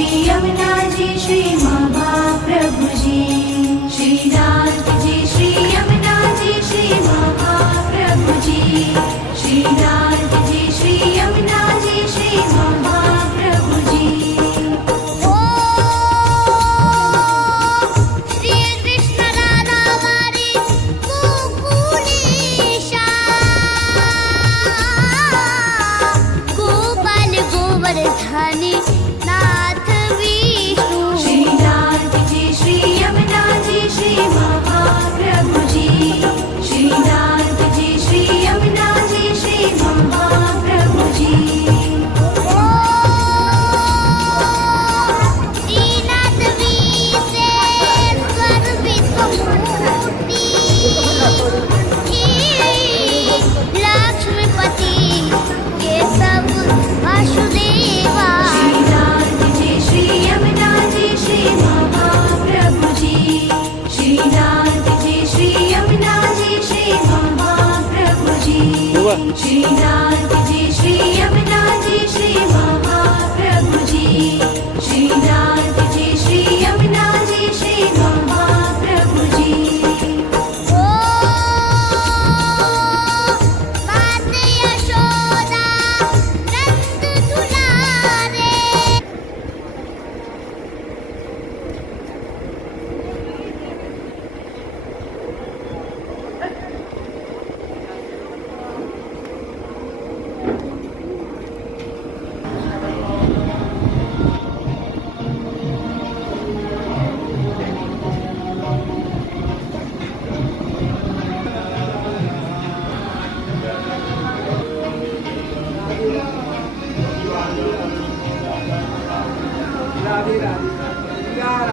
श्री यमुना जी श्री महाप्रभु जी। श्रीनाथ जी श्री यमुना जी श्री महाप्रभु जी। श्रीनाथ जी श्री यमुना जी श्री महाप्रभु जी। श्री कृष्ण राधा वारी गोकुलेशा गोपाल गोवर्धनी नाथ विष्णु। श्रीनाथ जी श्री यमुना जी श्री महाप्रभु जी। श्रीनाथ जी श्री यमुना जी श्री महाप्रभु जी। श्रीनाथ विश्वेश्वर विश्वमूर्ति लक्ष्मीपति केशव वासुदेवा। श्रीनाथ जी श्री यमुना जी श्री महाप्रभु जी। श्रीनाथ जी श्री यमुना जी श्री महाप्रभु जी। श्रीनाथ जी श्री यमुना जी श्री महाप्रभु जी। श्रीनाथ जी श्री यमुना जी श्री महाप्रभु जी। ओ माते यशोदा नंद दुलारे।